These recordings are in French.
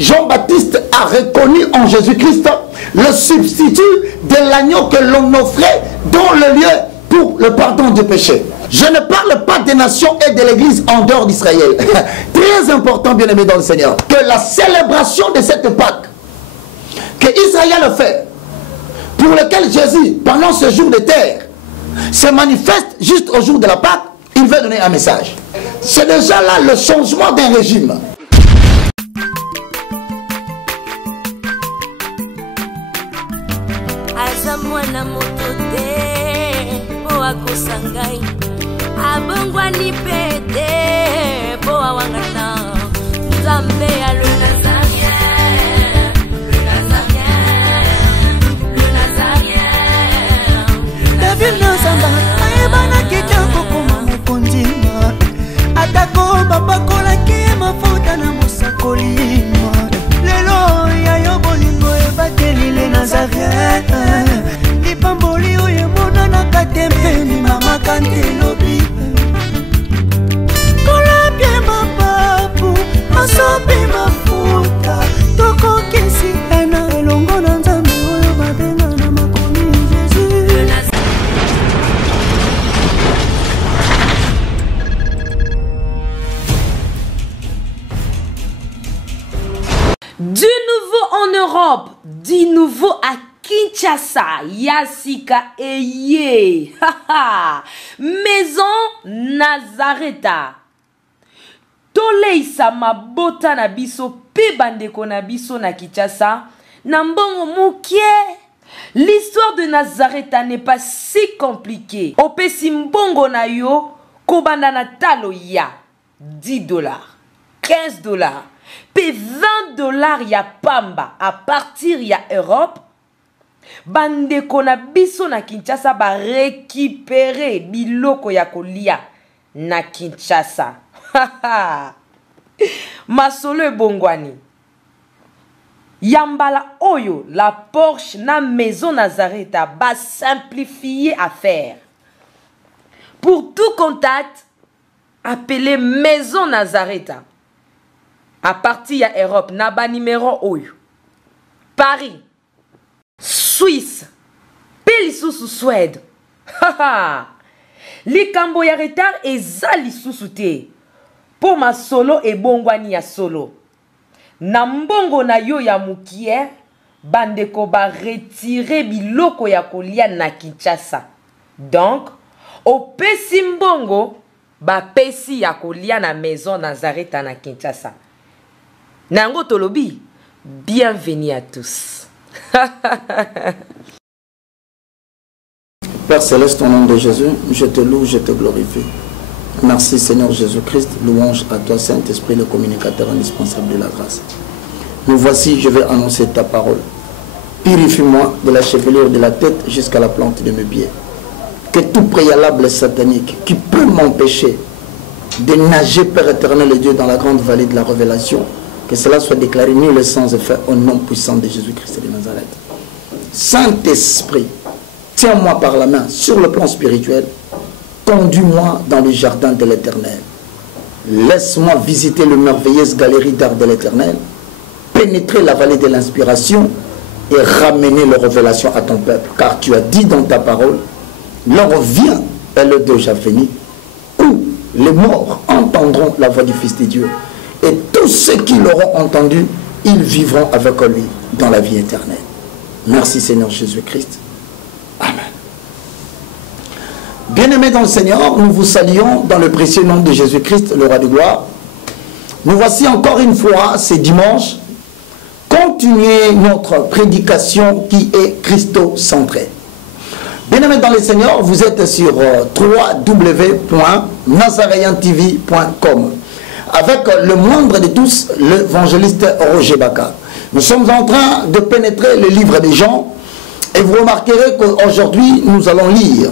Jean-Baptiste a reconnu en Jésus-Christ le substitut de l'agneau que l'on offrait dans le lieu pour le pardon du péché. Je ne parle pas des nations et de l'église en dehors d'Israël. Très important, bien-aimé dans le Seigneur, que la célébration de cette Pâque que Israël fait, pour lequel Jésus, pendant ce jour de terre, se manifeste juste au jour de la Pâque, il veut donner un message. C'est déjà là le changement d'un régime. Atako babakola ki mafuta na musakolima lelo ya yo bolingo ebateli le Nazareth lipamboli oyo mona na katempeni mama kantelobi kola pie mapapu masopi mafuta tokokisi ena elongo na nzambe oyo babenga na makomi Jésus. Du nouveau en Europe, du nouveau à Kinshasa, Yassika Eye, Maison Nazareta. Toleisa mabota na biso pe bandeko na biso na Kinshasa, na mbongo mukie. L'histoire de Nazareta n'est pas si compliquée. Opesi mbongo na yo, kobanda na talo ya $10, $15. Puis $20 ya pamba à partir ya Europe. Bandeko na biso na Kinshasa ba récupérer biloko ya kolia na Kinshasa. Masolo ebongwani. Yambala oyo la Porsche na Maison Nazareta ba simplifier affaire. Pour tout contact, appelez Maison Nazareta. À partir de Europe, naba numéro oyo. Paris, Suisse, Pelisusu Suède. Likambo ya retard eza lisusu te. Pour ma solo et bongwani ya solo. Na mbongo na yo ya mukie, bandeko ba retirer biloko ya kolia na Kinshasa. Donc, au pesi mbongo, ba pesi ya kolia na Maison Nazareta na Kinshasa. Nango tolobi, bienvenue à tous. Père Céleste, au nom de Jésus, je te loue, je te glorifie. Merci Seigneur Jésus-Christ, louange à toi Saint-Esprit, le communicateur indispensable de la grâce. Nous voici, je vais annoncer ta parole. Purifie-moi de la chevelure de la tête jusqu'à la plante de mes pieds. Que tout préalable satanique qui peut m'empêcher de nager, Père éternel et Dieu, dans la grande vallée de la révélation, que cela soit déclaré nul et sans effet au nom puissant de Jésus-Christ de Nazareth. Saint-Esprit, tiens-moi par la main sur le plan spirituel, conduis-moi dans le jardin de l'Éternel. Laisse-moi visiter le merveilleuse galerie d'art de l'Éternel, pénétrer la vallée de l'inspiration et ramener les révélations à ton peuple. Car tu as dit dans ta parole, l'heure vient et le déjà venu, où les morts entendront la voix du Fils de Dieu. Et tous ceux qui l'auront entendu, ils vivront avec lui dans la vie éternelle. Merci Seigneur Jésus-Christ. Amen. Bien-aimés dans le Seigneur, nous vous saluons dans le précieux nom de Jésus-Christ, le roi de gloire. Nous voici encore une fois, ce dimanche, continuer notre prédication qui est christocentrée. Bien-aimés dans le Seigneur, vous êtes sur www.nazaréentv.com avec le moindre de tous, l'évangéliste Roger Baka. Nous sommes en train de pénétrer le livre de Jean et vous remarquerez qu'aujourd'hui nous allons lire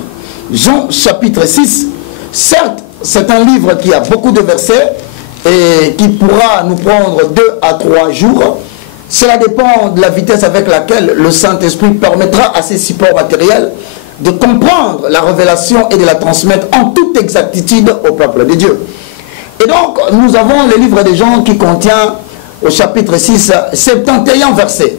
Jean chapitre 6. Certes, c'est un livre qui a beaucoup de versets et qui pourra nous prendre 2 à 3 jours. Cela dépend de la vitesse avec laquelle le Saint-Esprit permettra à ces supports matériels de comprendre la révélation et de la transmettre en toute exactitude au peuple de Dieu. Et donc, nous avons le livre de Jean qui contient au chapitre 6, 71 versets.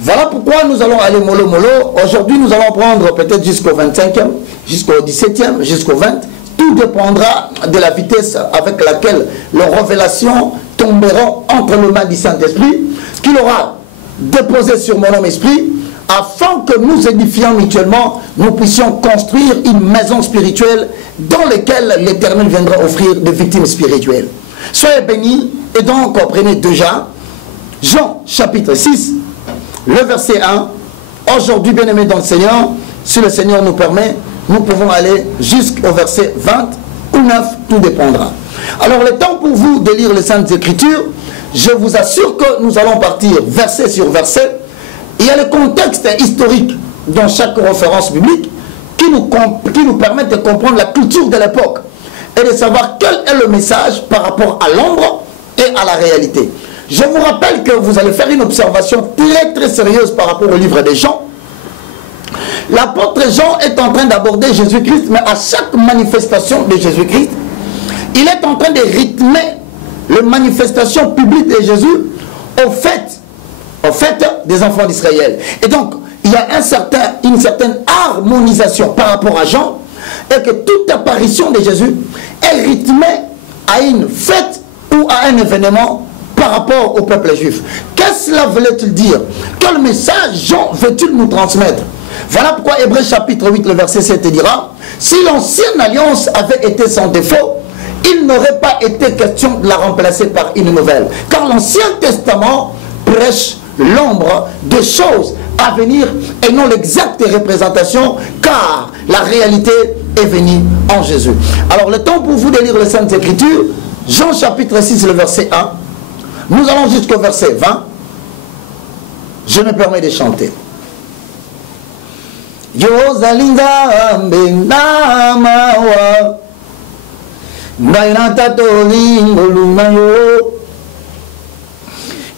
Voilà pourquoi nous allons aller mollo mollo. Aujourd'hui, nous allons prendre peut-être jusqu'au 25e, jusqu'au 17e, jusqu'au 20. Tout dépendra de la vitesse avec laquelle les révélations tomberont entre les mains du Saint-Esprit, qu'il aura déposé sur mon homme esprit, afin que nous édifiant mutuellement, nous puissions construire une maison spirituelle dans laquelle l'Éternel viendra offrir des victimes spirituelles. Soyez bénis, et donc prenez déjà Jean chapitre 6, le verset 1. Aujourd'hui, bien-aimés dans le Seigneur, si le Seigneur nous permet, nous pouvons aller jusqu'au verset 20 ou 9, tout dépendra. Alors, le temps pour vous de lire les Saintes Écritures, je vous assure que nous allons partir verset sur verset. Il y a le contexte historique dans chaque référence biblique qui nous permet de comprendre la culture de l'époque et de savoir quel est le message par rapport à l'ombre et à la réalité. Je vous rappelle que vous allez faire une observation très sérieuse par rapport au livre des Jean. L'apôtre Jean est en train d'aborder Jésus-Christ, mais à chaque manifestation de Jésus-Christ, il est en train de rythmer les manifestations publiques de Jésus au fait des enfants d'Israël. Et donc, il y a une certaine harmonisation par rapport à Jean, et que toute apparition de Jésus est rythmée à une fête ou à un événement par rapport au peuple juif. Qu'est-ce que cela voulait-il dire? Quel message Jean veut-il nous transmettre? Voilà pourquoi Hébreux chapitre 8, le verset 7 dira: si l'ancienne alliance avait été sans défaut, il n'aurait pas été question de la remplacer par une nouvelle. Car l'Ancien Testament prêche l'ombre des choses à venir et non l'exacte représentation, car la réalité est venue en Jésus. Alors le temps pour vous de lire les Saintes Écritures, Jean chapitre 6, le verset 1, nous allons jusqu'au verset 20. Je me permets de chanter. Yozalinga mbena mawa Naina tolingo lunayo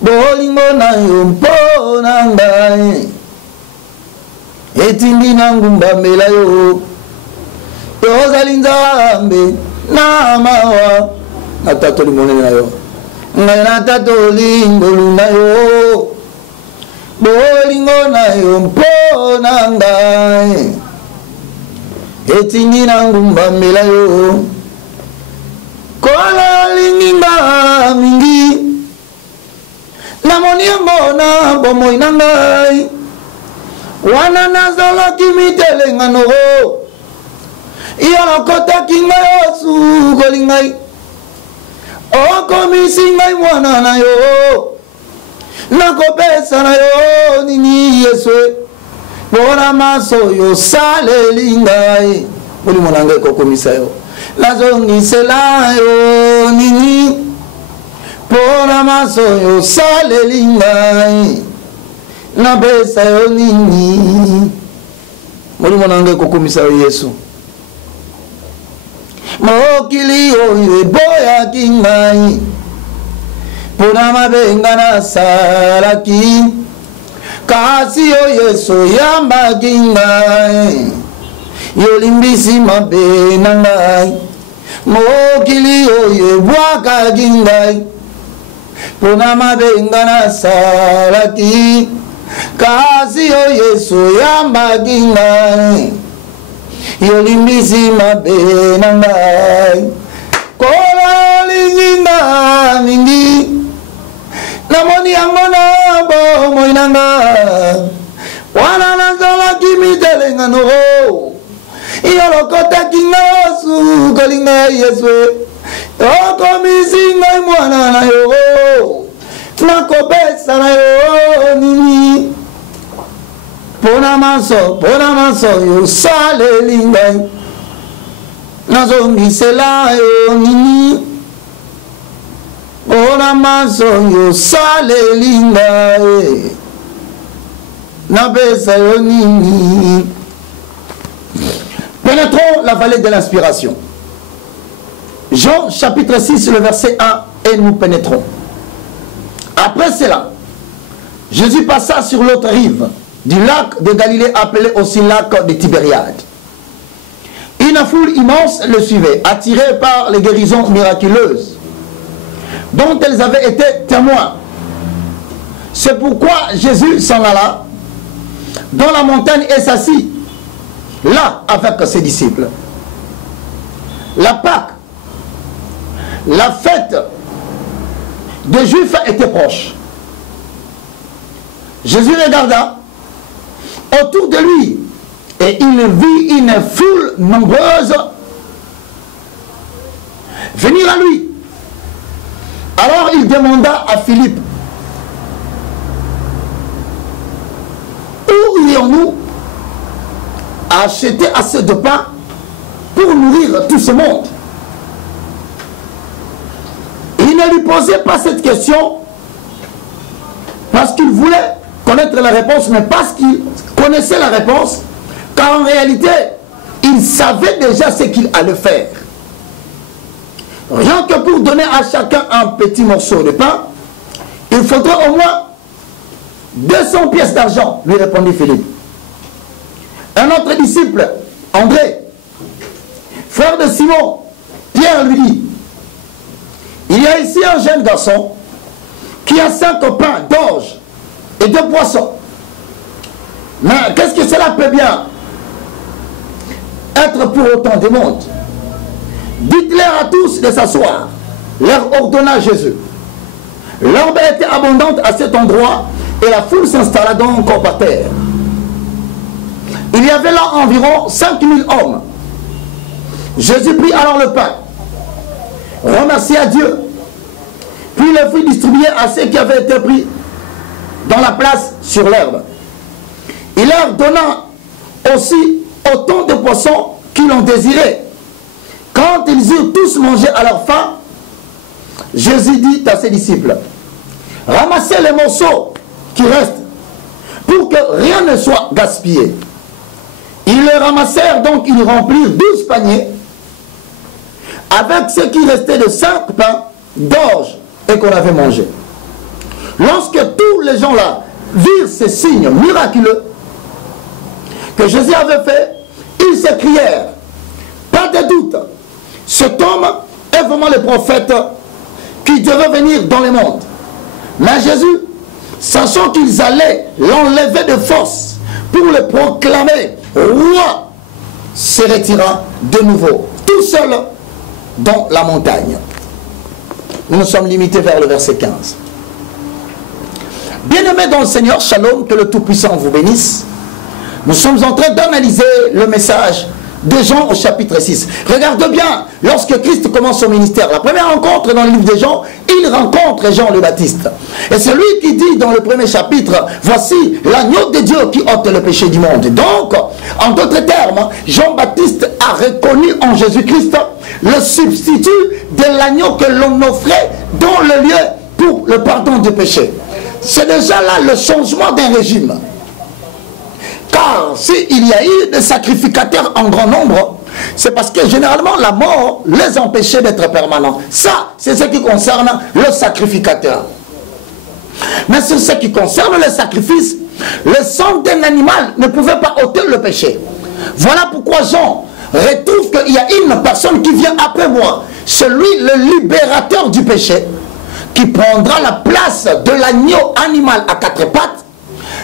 Bolingo na yo mpona ngai Etindi na ngumba mela yo Yozalinga mbena mawa Nata tolingo na yo Naina tolingo lunayo Bolingo na yo mpona ngai Etindi na ngumba mela yo Kola linginga mingi Namoni mbona bomoi na ngai Wana nazoloki mitelenga noro Yolokotaki ngai osukoli ngai Okomisi ngai mwana na yo Nakopesa na yo nini Yeswe Bona maso yo saleli ngai Oli mwana ngai kokomisa yo Nazongisela yo nini Bona maso yo saleli ngai Napesa yo nini Oli mwana ngai kokomisa yo Yesu Mokili yo eboya kingai Pona mabenga na salaki Kasi yo Yesu yamba kingai Yolimbisi mabe na ngai Mokili yo yebwaka kingai Pona mabenga na salaki Kasi yo Yesu yamba kingai Yolimbisi mabe na ngai Kola linginga mingi Namoni yango na bomoi nanga Wana nazolaki mitelenga noro Yolokotaki ngai osukoli ngai Yeswe Okomisi ngai mwana na yo Nakopesa na yo nini Pona maso yo saleli ngai Nazongisela yo nini Pona maso yo saleli ngai Napesa yo nini. Pénétrons la vallée de l'inspiration. Jean chapitre 6 le verset 1 et nous pénétrons. Après cela, Jésus passa sur l'autre rive du lac de Galilée appelé aussi lac de Tibériade. Une foule immense le suivait, attirée par les guérisons miraculeuses. dont elles avaient été témoins. C'est pourquoi Jésus s'en alla dans la montagne et s'assit là avec ses disciples. La Pâque, la fête des Juifs était proche. Jésus regarda autour de lui et il vit une foule nombreuse venir à lui. Alors il demanda à Philippe, où irions-nous à acheter assez de pain pour nourrir tout ce monde? Il ne lui posait pas cette question parce qu'il voulait connaître la réponse, mais parce qu'il connaissait la réponse, car en réalité, il savait déjà ce qu'il allait faire. Rien que pour donner à chacun un petit morceau de pain, il faudrait au moins 200 pièces d'argent, lui répondit Philippe. Un autre disciple, André, frère de Simon, Pierre lui dit, il y a ici un jeune garçon qui a 5 pains d'orge et 2 poissons. Mais qu'est-ce que cela peut bien être pour autant de monde? Dites-leur à tous de s'asseoir, leur ordonna Jésus. L'herbe était abondante à cet endroit et la foule s'installa donc encore par terre. Il y avait là environ 5000 hommes. Jésus prit alors le pain, remercia Dieu, puis le fit distribuer à ceux qui avaient été pris dans la place sur l'herbe. Il leur donna aussi autant de poissons qu'ils en désiraient. Quand ils eurent tous mangé à leur faim, Jésus dit à ses disciples, ramassez les morceaux qui restent pour que rien ne soit gaspillé. Ils les ramassèrent, donc ils remplirent 12 paniers avec ce qui restait de 5 pains d'orge et qu'on avait mangé. Lorsque tous les gens là virent ces signes miraculeux que Jésus avait fait, ils s'écrièrent, pas de doute, cet homme est vraiment le prophète qui devait venir dans le monde. Mais Jésus, sachant qu'ils allaient l'enlever de force pour le proclamer roi, se retira de nouveau, tout seul dans la montagne. Nous nous sommes limités vers le verset 15. Bien-aimés dans le Seigneur, shalom, que le Tout-Puissant vous bénisse. Nous sommes en train d'analyser le message de Jean au chapitre 6. Regardez bien, lorsque Christ commence son ministère, la première rencontre dans le livre de Jean, il rencontre Jean le Baptiste. Et c'est lui qui dit dans le premier chapitre, voici l'agneau de Dieu qui ôte le péché du monde. Donc, en d'autres termes, Jean-Baptiste a reconnu en Jésus-Christ le substitut de l'agneau que l'on offrait dans le lieu pour le pardon du péché. C'est déjà là le changement d'un régime. Car s'il y a eu des sacrificateurs en grand nombre, c'est parce que généralement la mort les empêchait d'être permanents. Ça, c'est ce qui concerne le sacrificateur. Mais sur ce qui concerne le sacrifice, le sang d'un animal ne pouvait pas ôter le péché. Voilà pourquoi Jean retrouve qu'il y a une personne qui vient après moi, celui le libérateur du péché, qui prendra la place de l'agneau animal à 4 pattes.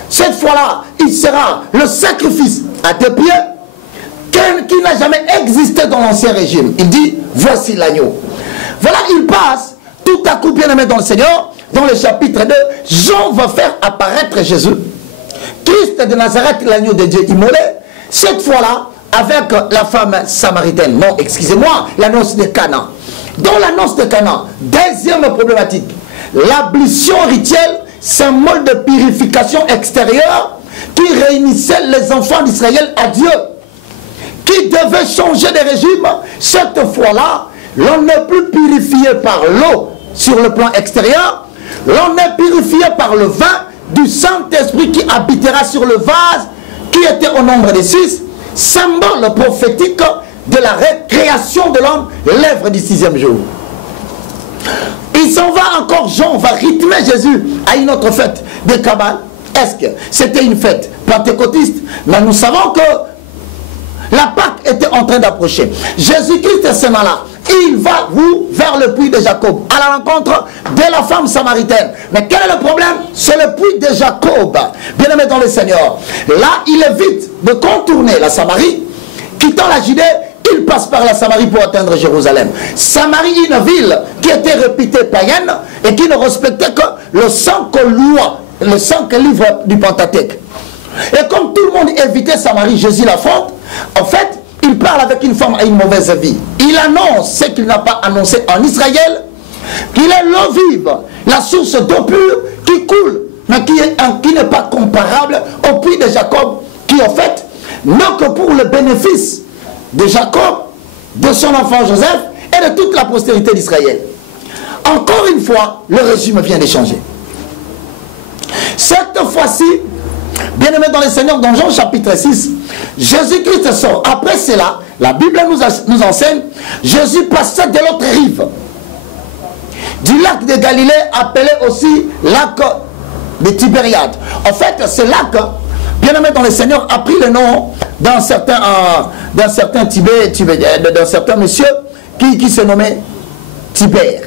Cette fois-là, il sera le sacrifice à 2 pieds qui n'a jamais existé dans l'ancien régime. Il dit, voici l'agneau. Voilà, il passe tout à coup, bien-aimé dans le Seigneur, dans le chapitre 2, Jean va faire apparaître Jésus, Christ de Nazareth, l'agneau de Dieu immolé, cette fois-là, avec la femme samaritaine. Non, excusez-moi, l'annonce de Cana. Dans l'annonce de Cana, deuxième problématique, l'ablution rituelle, symbole de purification extérieure qui réunissait les enfants d'Israël à Dieu, qui devait changer de régime. Cette fois-là, l'on n'est plus purifié par l'eau sur le plan extérieur, l'on est purifié par le vin du Saint-Esprit qui habitera sur le vase qui était au nombre de 6, symbole prophétique de la récréation de l'homme, l'œuvre du 6e jour. Il s'en va encore, Jean va rythmer Jésus à une autre fête de Kabbal. Est-ce que c'était une fête pentecôtiste? Mais nous savons que La Pâque était en train d'approcher. Jésus-Christ, ce matin-là, il va vers le puits de Jacob, à la rencontre de la femme samaritaine. Mais quel est le problème? C'est le puits de Jacob. Bien-aimé dans le Seigneur. Là, il évite de contourner la Samarie, quittant la Judée. Il passe par la Samarie pour atteindre Jérusalem. Samarie, une ville qui était réputée païenne et qui ne respectait que le 5 lois, le 5 livres du Pentateuque. Et comme tout le monde évitait Samarie, Jésus l'affronte. En fait, il parle avec une femme à une mauvaise vie. Il annonce ce qu'il n'a pas annoncé en Israël, qu'il est l'eau vive, la source d'eau pure qui coule, mais qui n'est pas comparable au puits de Jacob, qui en fait n'a que pour le bénéfice de Jacob, de son enfant Joseph et de toute la postérité d'Israël. Encore une fois, le régime vient de changer. Cette fois-ci, bien-aimé dans le Seigneur, dans Jean chapitre 6, Jésus-Christ sort. Après cela, la Bible nous enseigne, Jésus passait de l'autre rive du lac de Galilée, appelé aussi lac de Tibériade. En fait, ce lac, bien-aimé dans le Seigneur, a pris le nom d'un certain monsieur qui se nommait Tibère.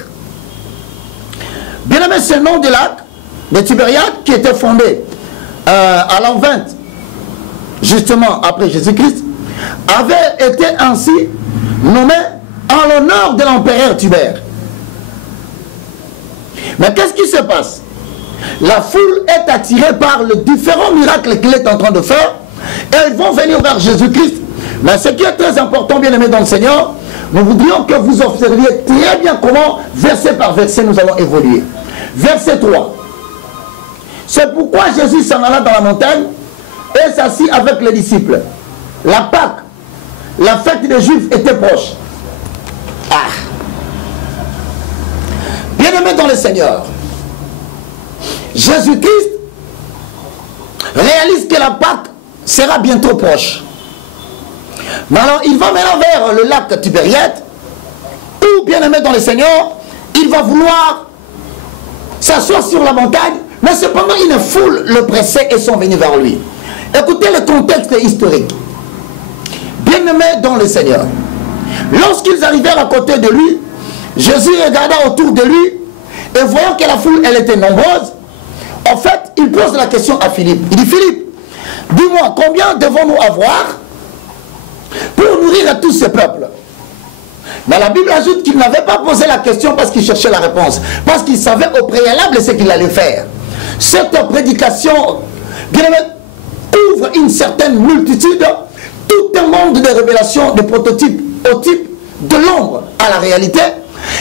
Bien-aimé, ce nom du lac de Tibériade qui était fondé à l'an 20, justement après Jésus-Christ, avait été ainsi nommé en l'honneur de l'empereur Tibère. Mais qu'est-ce qui se passe? La foule est attirée par les différents miracles qu'il est en train de faire et ils vont venir vers Jésus-Christ. Mais ce qui est très important, bien aimé dans le Seigneur, nous voudrions que vous observiez très bien comment, verset par verset, nous allons évoluer. Verset 3. C'est pourquoi Jésus s'en alla dans la montagne et s'assit avec les disciples. La Pâque, la fête des Juifs était proche. Bien-aimé dans le Seigneur, Jésus-Christ réalise que la Pâque sera bientôt proche. Mais alors, il va maintenant vers le lac Tibériade, où, bien-aimé dans le Seigneur, il va vouloir s'asseoir sur la montagne, mais cependant, une foule le pressait et sont venus vers lui. Écoutez le contexte historique. Bien-aimé dans le Seigneur, lorsqu'ils arrivèrent à côté de lui, Jésus regarda autour de lui et voyant que la foule, elle était nombreuse, en fait, il pose la question à Philippe. Il dit, Philippe, dis-moi, combien devons-nous avoir pour nourrir tous ces peuples? Mais la Bible ajoute qu'il n'avait pas posé la question parce qu'il cherchait la réponse. Parce qu'il savait au préalable ce qu'il allait faire. Cette prédication, bien aimé, ouvre une certaine multitude, tout un monde de révélations, de prototypes au type de l'ombre à la réalité.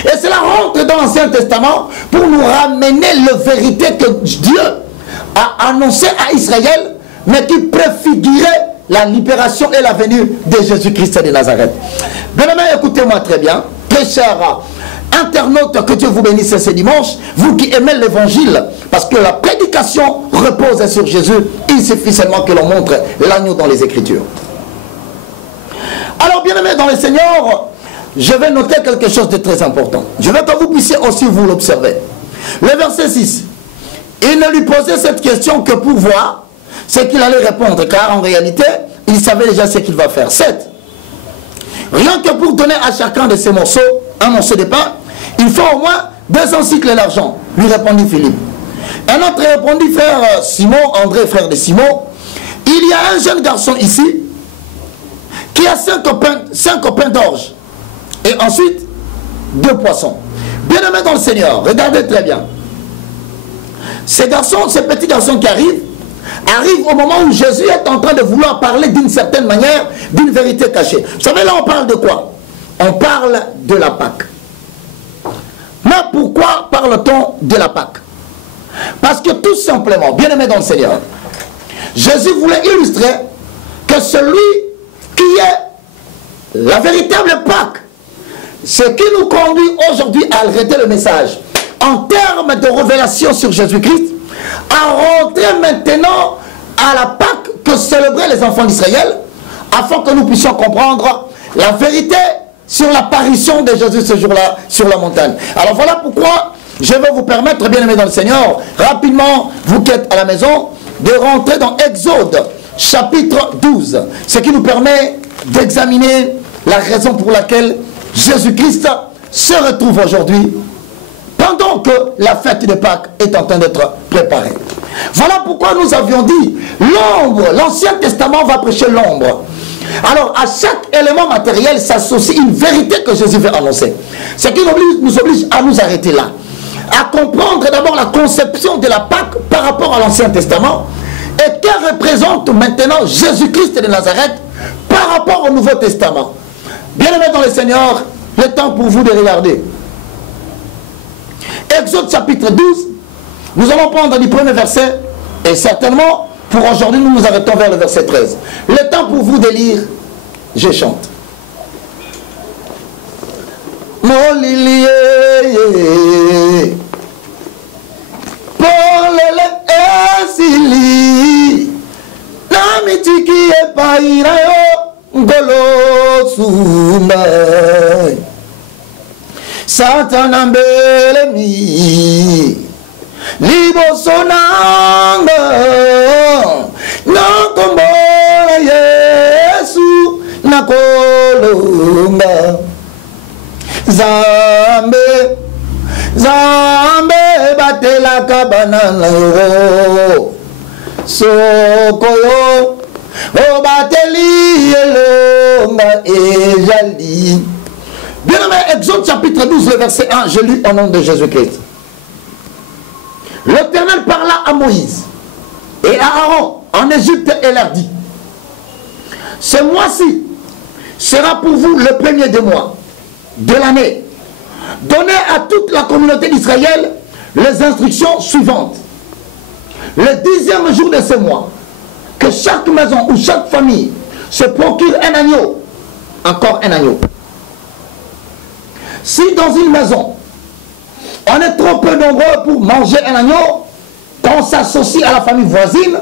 Et cela rentre dans l'Ancien Testament pour nous ramener la vérité que Dieu a annoncée à Israël, mais qui préfigurait la libération et la venue de Jésus-Christ de Nazareth. Bien aimé, écoutez-moi très bien, très chers internautes, que Dieu vous bénisse ce dimanche, vous qui aimez l'évangile, parce que la prédication repose sur Jésus, il suffit seulement que l'on montre l'agneau dans les Écritures. Alors bien aimé dans le Seigneur, je vais noter quelque chose de très important. Je veux que vous puissiez aussi vous l'observer. Le verset 6. Il ne lui posait cette question que pour voir ce qu'il allait répondre, car en réalité, il savait déjà ce qu'il va faire. 7. Rien que pour donner à chacun de ces morceaux, un morceau de pain, il faut au moins 200 cycles d'argent, lui répondit Philippe. Un autre répondit, frère Simon, André, frère de Simon, il y a un jeune garçon ici qui a 5 pains d'orge. Et ensuite, 2 poissons. Bien aimé dans le Seigneur, regardez très bien. Ces petits garçons qui arrivent au moment où Jésus est en train de vouloir parler d'une certaine manière, d'une vérité cachée. Vous savez, là, on parle de quoi? On parle de la Pâque. Mais pourquoi parle-t-on de la Pâque? Parce que tout simplement, bien aimé dans le Seigneur, Jésus voulait illustrer que celui qui est la véritable Pâque, ce qui nous conduit aujourd'hui à arrêter le message en termes de révélation sur Jésus-Christ, à rentrer maintenant à la Pâque que célébraient les enfants d'Israël, afin que nous puissions comprendre la vérité sur l'apparition de Jésus ce jour-là sur la montagne. Alors voilà pourquoi je vais vous permettre, bien aimés dans le Seigneur, rapidement, vous qui êtes à la maison, de rentrer dans Exode chapitre 12, ce qui nous permet d'examiner la raison pour laquelle Jésus-Christ se retrouve aujourd'hui pendant que la fête de Pâques est en train d'être préparée. Voilà pourquoi nous avions dit l'ombre, l'Ancien Testament va prêcher l'ombre. Alors à chaque élément matériel s'associe une vérité que Jésus veut annoncer. Ce qui nous oblige à nous arrêter là, à comprendre d'abord la conception de la Pâque par rapport à l'Ancien Testament et que représente maintenant Jésus-Christ de Nazareth par rapport au Nouveau Testament. Bien-aimés dans le Seigneur, le temps pour vous de regarder. Exode chapitre 12, nous allons prendre du premier verset et certainement pour aujourd'hui nous nous arrêtons vers le verset 13. Le temps pour vous de lire, je chante. Mon lilier, pour le esili, namitiki e pairayo, ngolo sumba. Satan mbelemi liboso nanga nakombola Yesu nakolonga Zambe batelaka banana yo sokoyo o bateli elonga ejali. Bien-aimé, Exode chapitre 12, le verset 1, je lis au nom de Jésus-Christ. L'Éternel parla à Moïse et à Aaron en Égypte et leur dit: ce mois-ci sera pour vous le premier des mois de l'année. Donnez à toute la communauté d'Israël les instructions suivantes. Le 10e jour de ce mois, que chaque maison ou chaque famille se procure un agneau, encore un agneau. Si dans une maison, on est trop peu nombreux pour manger un agneau, qu'on s'associe à la famille voisine,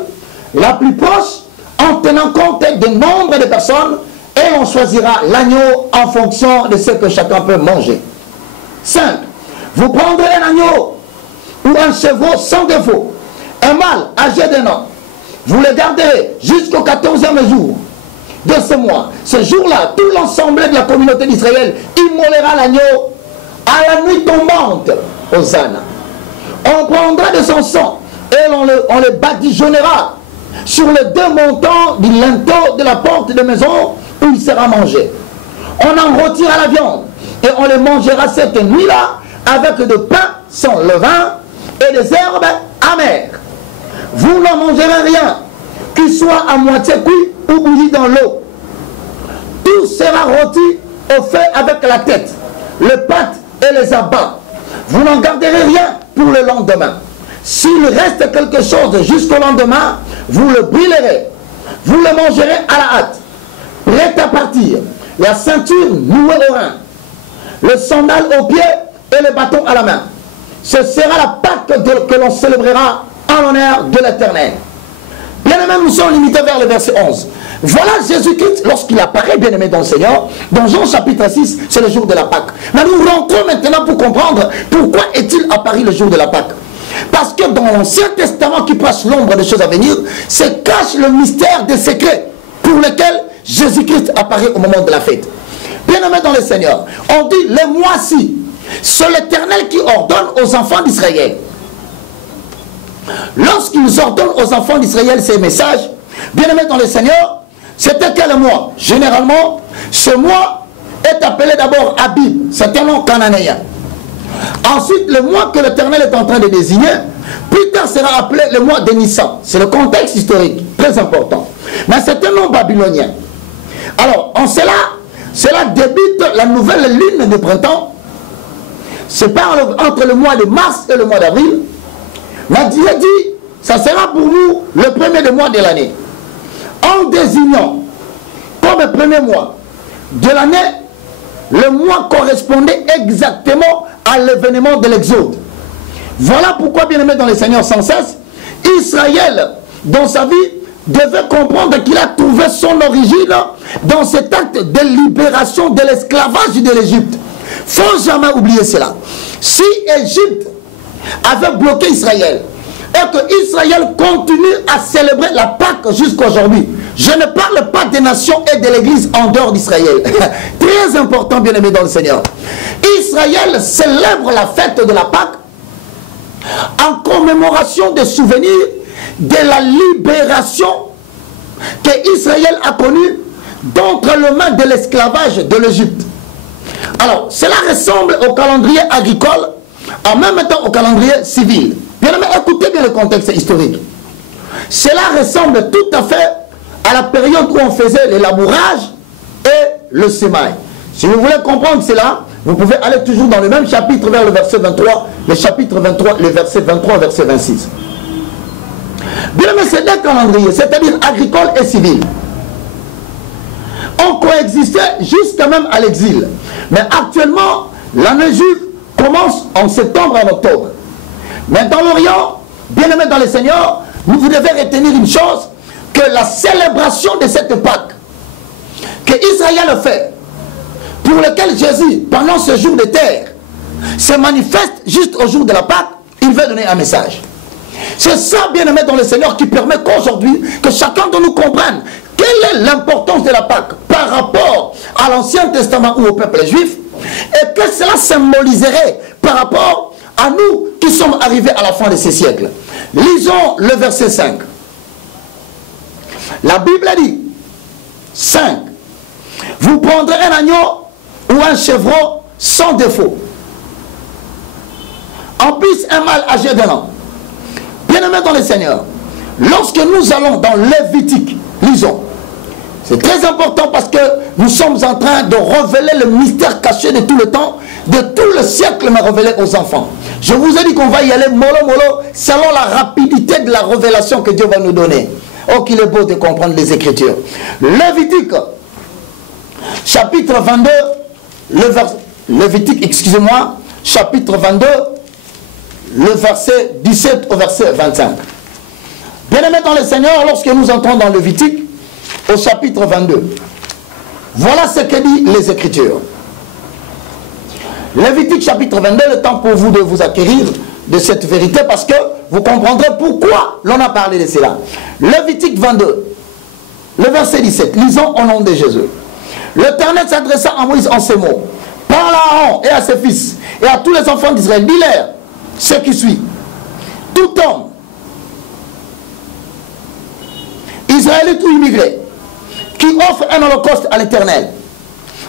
la plus proche, en tenant compte du nombre de personnes, et on choisira l'agneau en fonction de ce que chacun peut manger. 5. Vous prendrez un agneau ou un chevreau sans défaut, un mâle âgé d'un an. Vous le garderez jusqu'au 14e jour de ce mois. Ce jour-là, tout l'ensemble de la communauté d'Israël immolera l'agneau à la nuit tombante aux ânes. On prendra de son sang et on le badigeonnera sur les deux montants du linteau de la porte de maison où il sera mangé. On en retirera la viande et on le mangera cette nuit-là avec de pain sans levain et des herbes amères. Vous n'en mangerez rien qui soit à moitié cuit ou bouilli dans l'eau. Tout sera rôti au feu avec la tête, les pattes et les abats. Vous n'en garderez rien pour le lendemain. S'il reste quelque chose jusqu'au lendemain, vous le brûlerez. Vous le mangerez à la hâte. Prêt à partir, la ceinture nouée au rein, le sandal au pied et le bâton à la main. Ce sera la Pâque que l'on célébrera en l'honneur de l'Éternel. Bien-aimés, nous sommes limités vers le verset 11. Voilà Jésus-Christ, lorsqu'il apparaît, bien-aimé dans le Seigneur, dans Jean chapitre 6, c'est le jour de la Pâque. Mais nous rentrons maintenant pour comprendre pourquoi est-il apparu le jour de la Pâque. Parce que dans l'Ancien Testament qui passe l'ombre des choses à venir, se cache le mystère des secrets pour lesquels Jésus-Christ apparaît au moment de la fête. Bien-aimé dans le Seigneur, on dit le mois-ci, c'est l'Éternel qui ordonne aux enfants d'Israël. Lorsqu'ils ordonnent aux enfants d'Israël ces messages, bien-aimés dans le Seigneur, c'était quel mois? Généralement, ce mois est appelé d'abord Abib, c'est un nom cananéen. Ensuite, le mois que l'Éternel est en train de désigner, plus tard sera appelé le mois de Nissan. C'est le contexte historique, très important. Mais c'est un nom babylonien. Alors, en cela débute la nouvelle lune de printemps. C'est entre le mois de mars et le mois d'avril. Mais Dieu dit, ça sera pour nous le premier des mois de l'année. En désignant comme le premier mois de l'année, le mois correspondait exactement à l'événement de l'Exode. Voilà pourquoi, bien-aimé dans le Seigneur sans cesse, Israël, dans sa vie, devait comprendre qu'il a trouvé son origine dans cet acte de libération de l'esclavage de l'Égypte. Il ne faut jamais oublier cela. Si l'Égypte avait bloqué Israël et que Israël continue à célébrer la Pâque jusqu'à aujourd'hui, Je ne parle pas des nations et de l'église en dehors d'Israël. Très important, bien-aimé dans le Seigneur. Israël célèbre la fête de la Pâque en commémoration des souvenirs de la libération que Israël a connue d'entre-les-mains de l'esclavage de l'Égypte. Alors, cela ressemble au calendrier agricole, en même temps au calendrier civil. Bien aimé, écoutez bien le contexte historique. Cela ressemble tout à fait à la période où on faisait le labourage et le sémail. Si vous voulez comprendre cela, vous pouvez aller toujours dans le même chapitre vers le verset 23, le chapitre 23, le verset 23, verset 26. Bien aimé, c'est deux calendriers, c'est-à-dire agricole et civil. On coexistait jusqu'à même à l'exil. Mais actuellement, l'année juive commence en septembre et en octobre. Mais dans l'Orient, bien aimé dans le Seigneur, vous devez retenir une chose, que la célébration de cette Pâque que Israël fait, pour lequel Jésus, pendant ce jour de terre, se manifeste juste au jour de la Pâque, il veut donner un message. C'est ça, bien aimé dans le Seigneur, qui permet qu'aujourd'hui, que chacun de nous comprenne quelle est l'importance de la Pâque par rapport à l'Ancien Testament ou au peuple juif, et que cela symboliserait par rapport à nous qui sommes arrivés à la fin de ces siècles. Lisons le verset 5. La Bible dit, 5, vous prendrez un agneau ou un chevreau sans défaut, en plus un mâle âgé d'un an. Bien-aimé dans le Seigneur, lorsque nous allons dans Lévitique, lisons. C'est très important parce que nous sommes en train de révéler le mystère caché de tout le temps, de tout le siècle, mais révélé aux enfants. Je vous ai dit qu'on va y aller mollo mollo selon la rapidité de la révélation que Dieu va nous donner. Oh, qu'il est beau de comprendre les Écritures. Lévitique, chapitre 22, Lévitique, excusez-moi, chapitre 22, le verset 17 au verset 25. Bien-aimés dans le Seigneur, lorsque nous entrons dans Lévitique, au chapitre 22, voilà ce que dit les Écritures. Lévitique chapitre 22, le temps pour vous de vous acquérir de cette vérité, parce que vous comprendrez pourquoi l'on a parlé de cela. Lévitique 22, le verset 17, lisons au nom de Jésus. L'Éternel s'adressa à Moïse en ces mots: parle à Aaron et à ses fils et à tous les enfants d'Israël, dis-leur ce qui suit. Tout homme, israélite ou immigré, qui offre un holocauste à l'Éternel,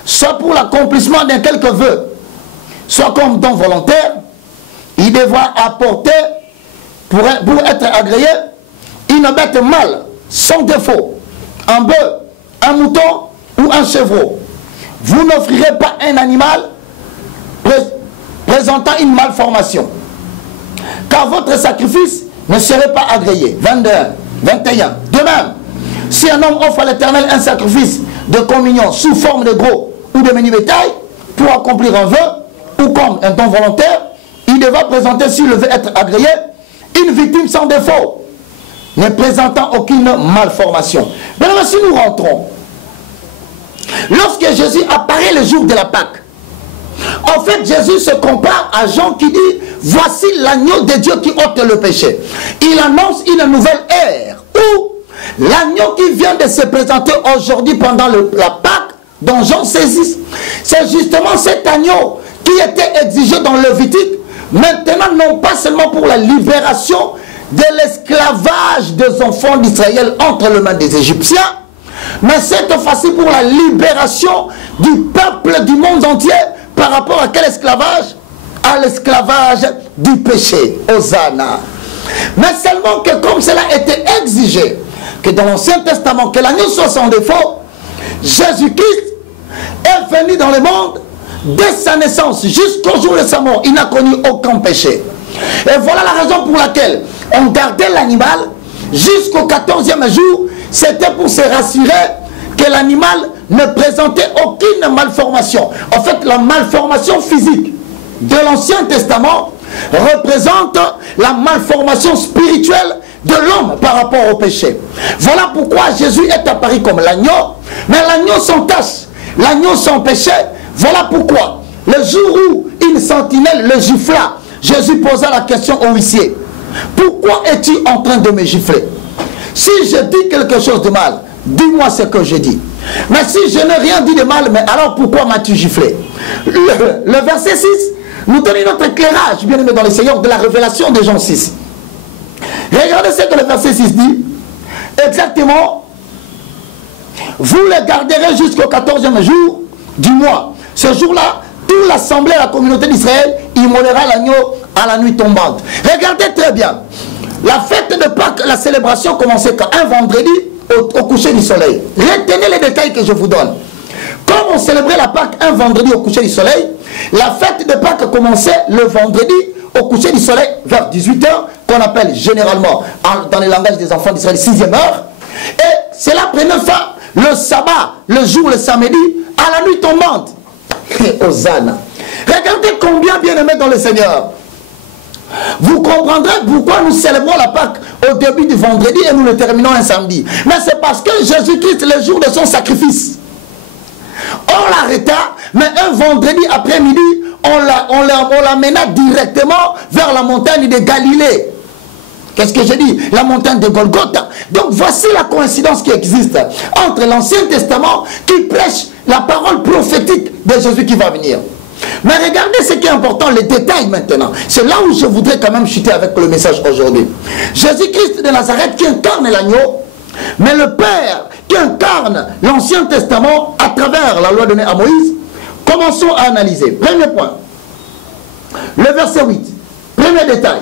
soit pour l'accomplissement d'un quelque vœu, soit comme don volontaire, il devra apporter, pour être agréé, une bête mâle, sans défaut, un bœuf, un mouton ou un chevreau. Vous n'offrirez pas un animal présentant une malformation, car votre sacrifice ne serait pas agréé. 21. De même, si un homme offre à l'Éternel un sacrifice de communion sous forme de gros ou de menu bétail pour accomplir un vœu ou comme un don volontaire, il devra présenter, s'il veut être agréé, une victime sans défaut, ne présentant aucune malformation. Mais si nous rentrons, lorsque Jésus apparaît le jour de la Pâque, en fait Jésus se compare à Jean qui dit: voici l'agneau de Dieu qui ôte le péché. Il annonce une nouvelle ère où l'agneau qui vient de se présenter aujourd'hui pendant la Pâque, dont Jean saisit, c'est justement cet agneau qui était exigé dans le Lévitique, maintenant non pas seulement pour la libération de l'esclavage des enfants d'Israël entre les mains des Égyptiens, mais cette fois-ci pour la libération du peuple du monde entier par rapport à quel esclavage? À l'esclavage du péché. Hosanna. Mais seulement que comme cela était exigé, que dans l'Ancien Testament, que l'agneau soit sans défaut, Jésus-Christ est venu dans le monde dès sa naissance jusqu'au jour de sa mort. Il n'a connu aucun péché. Et voilà la raison pour laquelle on gardait l'animal jusqu'au 14e jour. C'était pour se rassurer que l'animal ne présentait aucune malformation. En fait, la malformation physique de l'Ancien Testament représente la malformation spirituelle de l'homme par rapport au péché. Voilà pourquoi Jésus est apparu comme l'agneau, mais l'agneau sans tache, l'agneau sans péché. Voilà pourquoi le jour où une sentinelle le gifla, Jésus posa la question au huissier: pourquoi es-tu en train de me gifler? Si je dis quelque chose de mal, dis-moi ce que je dis. Mais si je n'ai rien dit de mal, mais alors pourquoi m'as-tu giflé? Le verset 6 nous donne notre éclairage, bien aimé dans le Seigneur, de la révélation de Jean 6. Regardez ce que le verset 6 dit. Exactement. Vous les garderez jusqu'au 14e jour du mois. Ce jour-là, toute l'assemblée, la communauté d'Israël, immolera l'agneau à la nuit tombante. Regardez très bien. La fête de Pâques, la célébration commençait quand un vendredi au coucher du soleil. Retenez les détails que je vous donne. Comme on célébrait la Pâques un vendredi au coucher du soleil, la fête de Pâques commençait le vendredi au coucher du soleil vers 18h, qu'on appelle généralement dans le langage des enfants d'Israël 6e heure. Et cela prenait fin le sabbat, le jour, le samedi, à la nuit tombante. Hosanna. Regardez combien bien aimé dans le Seigneur. Vous comprendrez pourquoi nous célébrons la Pâque au début du vendredi et nous le terminons un samedi. Mais c'est parce que Jésus-Christ, le jour de son sacrifice, on l'arrêta, mais un vendredi après-midi, on l'amena directement vers la montagne de Galilée. Qu'est-ce que je dis? La montagne de Golgotha. Donc voici la coïncidence qui existe entre l'Ancien Testament qui prêche la parole prophétique de Jésus qui va venir. Mais regardez ce qui est important, les détails maintenant. C'est là où je voudrais quand même chuter avec le message aujourd'hui. Jésus-Christ de Nazareth qui incarne l'agneau, mais le Père qui incarne l'Ancien Testament à travers la loi donnée à Moïse. Commençons à analyser. Premier point. Le verset 8. Premier détail.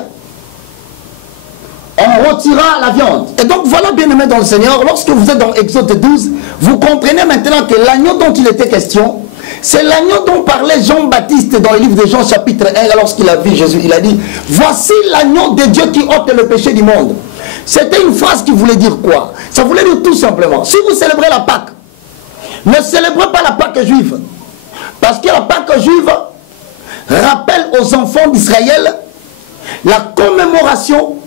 On retira la viande. Et donc voilà, bien aimé dans le Seigneur, lorsque vous êtes dans Exode 12, vous comprenez maintenant que l'agneau dont il était question, c'est l'agneau dont parlait Jean-Baptiste dans le livre de Jean chapitre 1, lorsqu'il a vu Jésus. Il a dit, voici l'agneau de Dieu qui ôte le péché du monde. C'était une phrase qui voulait dire quoi? Ça voulait dire tout simplement, si vous célébrez la Pâque, ne célébrez pas la Pâque juive. Parce que la Pâque juive rappelle aux enfants d'Israël la commémoration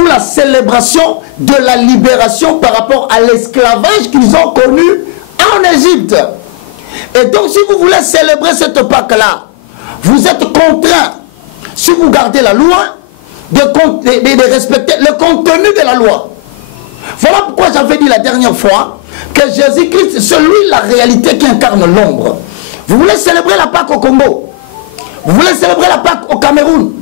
ou la célébration de la libération par rapport à l'esclavage qu'ils ont connu en Égypte. Et donc si vous voulez célébrer cette Pâque-là, vous êtes contraint, si vous gardez la loi, de respecter le contenu de la loi. Voilà pourquoi j'avais dit la dernière fois que Jésus-Christ, c'est lui la réalité qui incarne l'ombre. Vous voulez célébrer la Pâque au Congo? Vous voulez célébrer la Pâque au Cameroun?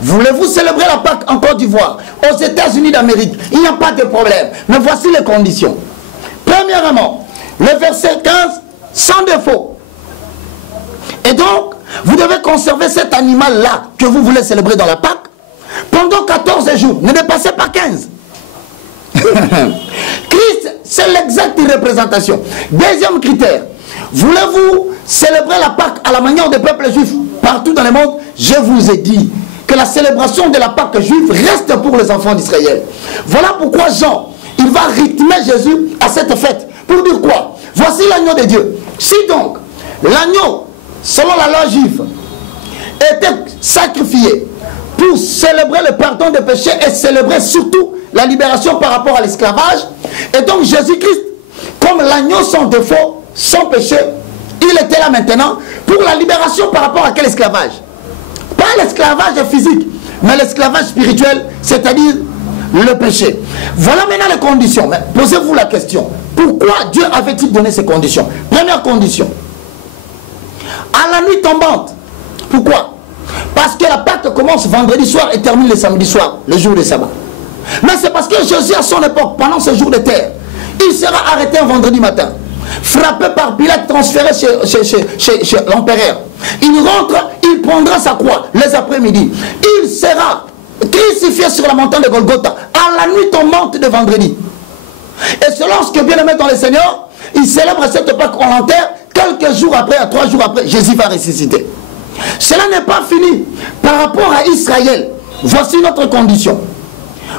Voulez-vous célébrer la Pâque en Côte d'Ivoire, aux États-Unis d'Amérique? Il n'y a pas de problème. Mais voici les conditions. Premièrement, le verset 15, sans défaut. Et donc, vous devez conserver cet animal-là que vous voulez célébrer dans la Pâque pendant 14 jours. Ne dépassez pas 15. Christ, c'est l'exacte représentation. Deuxième critère. Voulez-vous célébrer la Pâque à la manière des peuples juifs partout dans le monde? Je vous ai dit que la célébration de la Pâque juive reste pour les enfants d'Israël. Voilà pourquoi Jean, il va rythmer Jésus à cette fête. Pour dire quoi? Voici l'agneau de Dieu. Si donc, l'agneau, selon la loi juive, était sacrifié pour célébrer le pardon des péchés et célébrer surtout la libération par rapport à l'esclavage, et donc Jésus-Christ, comme l'agneau sans défaut, sans péché, il était là maintenant pour la libération par rapport à quel esclavage? Pas l'esclavage physique, mais l'esclavage spirituel, c'est-à-dire le péché. Voilà maintenant les conditions. Mais posez-vous la question, pourquoi Dieu avait-il donné ces conditions? Première condition, à la nuit tombante. Pourquoi? Parce que la Pâque commence vendredi soir et termine le samedi soir, le jour de sabbat. Mais c'est parce que Jésus, à son époque, pendant ce jour de terre, il sera arrêté un vendredi matin, frappé par Pilate, transféré chez l'empereur. Il rentre, il prendra sa croix les après-midi. Il sera crucifié sur la montagne de Golgotha à la nuit tombante de vendredi. Et selon ce que bien aimé dans le Seigneur, il célèbre cette Pâque en l'enterre. Quelques jours après, 3 jours après, Jésus va ressusciter. Cela n'est pas fini. Par rapport à Israël, voici notre condition.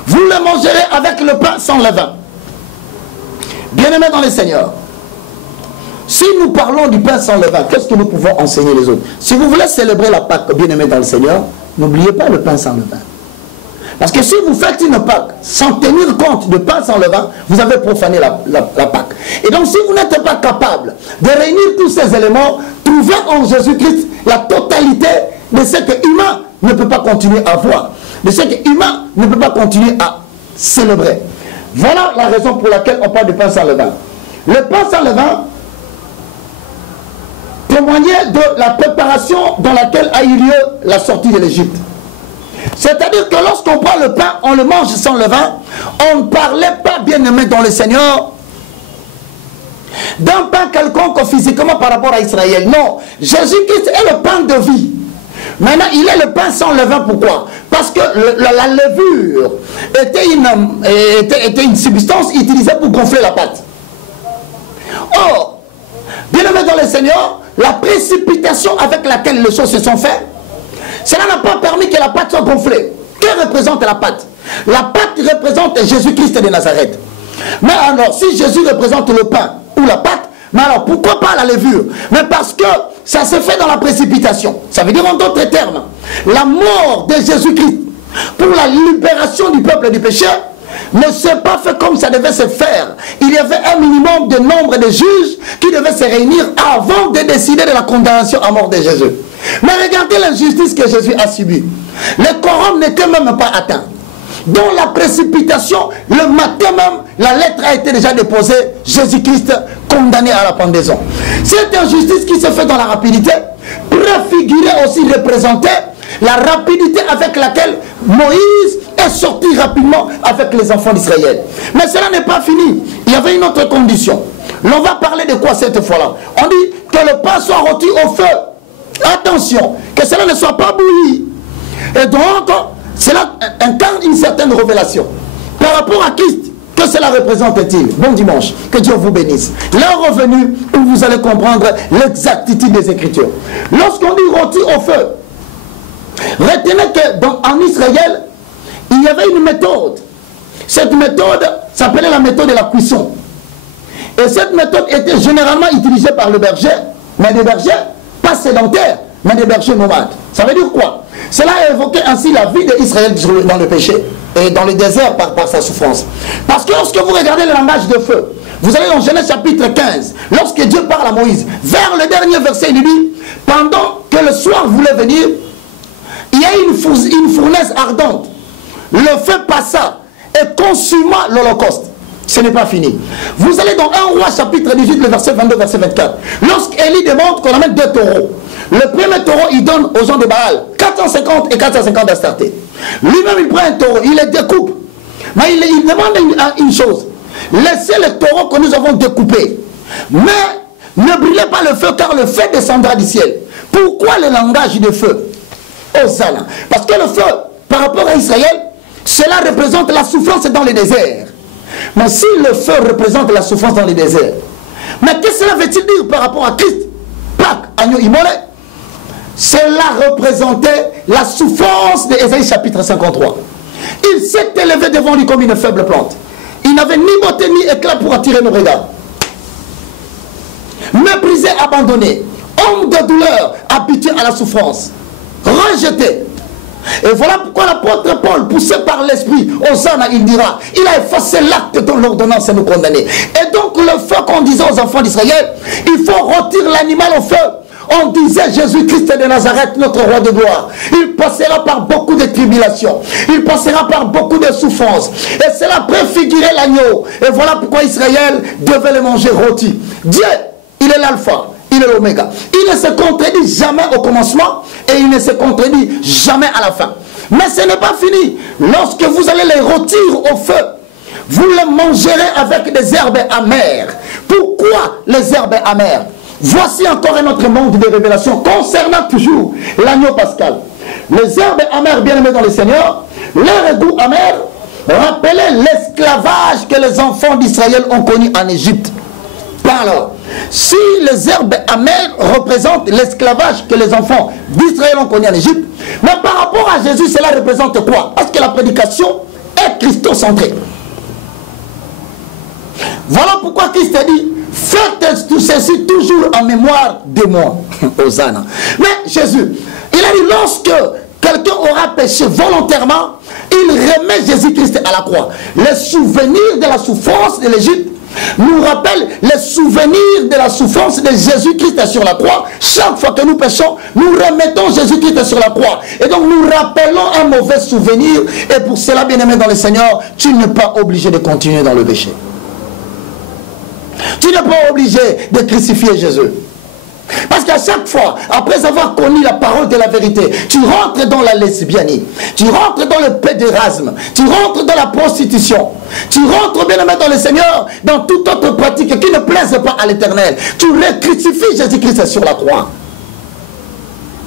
Vous le mangerez avec le pain sans levain. Bien aimé dans le Seigneur, si nous parlons du pain sans levain, qu'est-ce que nous pouvons enseigner les autres? Si vous voulez célébrer la Pâque, bien aimé dans le Seigneur, n'oubliez pas le pain sans levain. Parce que si vous faites une Pâque sans tenir compte de pain sans levain, vous avez profané la Pâque. Et donc si vous n'êtes pas capable de réunir tous ces éléments, trouvez en Jésus-Christ la totalité de ce que l'humain ne peut pas continuer à voir, de ce que l'humain ne peut pas continuer à célébrer. Voilà la raison pour laquelle on parle du pain sans levain. Le pain sans levain témoignait de la préparation dans laquelle a eu lieu la sortie de l'Égypte. C'est-à-dire que lorsqu'on prend le pain, on le mange sans levain. On ne parlait pas, bien aimé dans le Seigneur, d'un pain quelconque physiquement par rapport à Israël. Non, Jésus-Christ est le pain de vie. Maintenant, il est le pain sans levain. Pourquoi? Parce que la levure était une substance utilisée pour gonfler la pâte. Or, bien aimé dans le Seigneur, la précipitation avec laquelle les choses se sont faites, cela n'a pas permis que la pâte soit gonflée. Que représente la pâte? La pâte représente Jésus-Christ de Nazareth. Mais alors, si Jésus représente le pain ou la pâte, mais alors pourquoi pas la levure? Mais parce que ça se fait dans la précipitation. Ça veut dire en d'autres termes, la mort de Jésus-Christ pour la libération du peuple du péché ne s'est pas fait comme ça devait se faire. Il y avait un minimum de nombre de juges qui devaient se réunir avant de décider de la condamnation à mort de Jésus. Mais regardez l'injustice que Jésus a subie. Le quorum n'était même pas atteint. Dans la précipitation, le matin même, la lettre a été déjà déposée. Jésus-Christ condamné à la pendaison. Cette injustice qui se fait dans la rapidité préfigurait aussi, représentait la rapidité avec laquelle Moïse est sorti rapidement avec les enfants d'Israël. Mais cela n'est pas fini. Il y avait une autre condition. L'on va parler de quoi cette fois-là? On dit que le pain soit rôti au feu. Attention, que cela ne soit pas bouilli. Et donc, cela incarne une certaine révélation. Par rapport à Christ, que cela représente-t-il? Bon dimanche, que Dieu vous bénisse. L'heure revenue où vous allez comprendre l'exactitude des Écritures. Lorsqu'on dit rôti au feu, retenez qu'en Israël, il y avait une méthode. Cette méthode s'appelait la méthode de la cuisson. Et cette méthode était généralement utilisée par le berger, mais des bergers pas sédentaires, mais des bergers nomades. Ça veut dire quoi? Cela évoquait ainsi la vie d'Israël dans le péché et dans le désert par sa souffrance. Parce que lorsque vous regardez le langage de feu, vous allez dans Genèse chapitre 15, lorsque Dieu parle à Moïse, vers le dernier verset, il dit, pendant que le soir voulait venir, il y a une fournaise ardente. Le feu passa et consuma l'holocauste. Ce n'est pas fini. Vous allez dans 1 Roi chapitre 18, le verset 22, verset 24. Lorsqu'Élie demande qu'on amène 2 taureaux, le premier taureau, il donne aux gens de Baal 450 et 450 d'Astarté. Lui-même, il prend un taureau, il les découpe. Mais il demande une chose. Laissez le taureau que nous avons découpé. Mais ne brûlez pas le feu, car le feu descendra du ciel. Pourquoi le langage de feu? Hosanna. Parce que le feu, par rapport à Israël, cela représente la souffrance dans le désert. Mais si le feu représente la souffrance dans le désert, mais qu'est-ce que cela veut-il dire par rapport à Christ? Pâques, agneau immolé. Cela représentait la souffrance d'Ésaïe chapitre 53. Il s'est élevé devant lui comme une faible plante. Il n'avait ni beauté ni éclat pour attirer nos regards. Méprisé, abandonné, homme de douleur, habitué à la souffrance, rejeté. Et voilà pourquoi l'apôtre Paul, poussé par l'esprit, Hosanna, il dira, il a effacé l'acte dont l'ordonnance nous condamnait. Et donc le feu qu'on disait aux enfants d'Israël, il faut rôtir l'animal au feu. On disait Jésus-Christ de Nazareth, notre roi de gloire. Il passera par beaucoup de tribulations. Il passera par beaucoup de souffrances. Et cela préfigurait l'agneau. Et voilà pourquoi Israël devait le manger rôti. Dieu, il est l'alpha. Il est l'oméga. Il ne se contredit jamais au commencement et il ne se contredit jamais à la fin. Mais ce n'est pas fini. Lorsque vous allez les rôtir au feu, vous les mangerez avec des herbes amères. Pourquoi les herbes amères? Voici encore un autre monde de révélation concernant toujours l'agneau pascal. Les herbes amères, bien aimés dans le Seigneur, leur goût amer rappelait l'esclavage que les enfants d'Israël ont connu en Égypte. Alors, si les herbes amères représentent l'esclavage que les enfants d'Israël ont connu en Égypte, mais par rapport à Jésus, cela représente quoi? Parce que la prédication est christocentrée. Voilà pourquoi Christ a dit, faites tout ceci toujours en mémoire de moi. Hosanna. Mais Jésus, il a dit, lorsque quelqu'un aura péché volontairement, il remet Jésus-Christ à la croix. Le souvenir de la souffrance de l'Égypte nous rappelle les souvenirs de la souffrance de Jésus-Christ sur la croix. Chaque fois que nous péchons, nous remettons Jésus-Christ sur la croix. Et donc nous rappelons un mauvais souvenir. Et pour cela, bien-aimé dans le Seigneur, tu n'es pas obligé de continuer dans le péché. Tu n'es pas obligé de crucifier Jésus. Parce qu'à chaque fois, après avoir connu la parole de la vérité, tu rentres dans la lesbianie, tu rentres dans le pédérasme, tu rentres dans la prostitution, tu rentres, bien aimé dans le Seigneur, dans toute autre pratique qui ne plaise pas à l'Éternel. Tu crucifies Jésus-Christ sur la croix.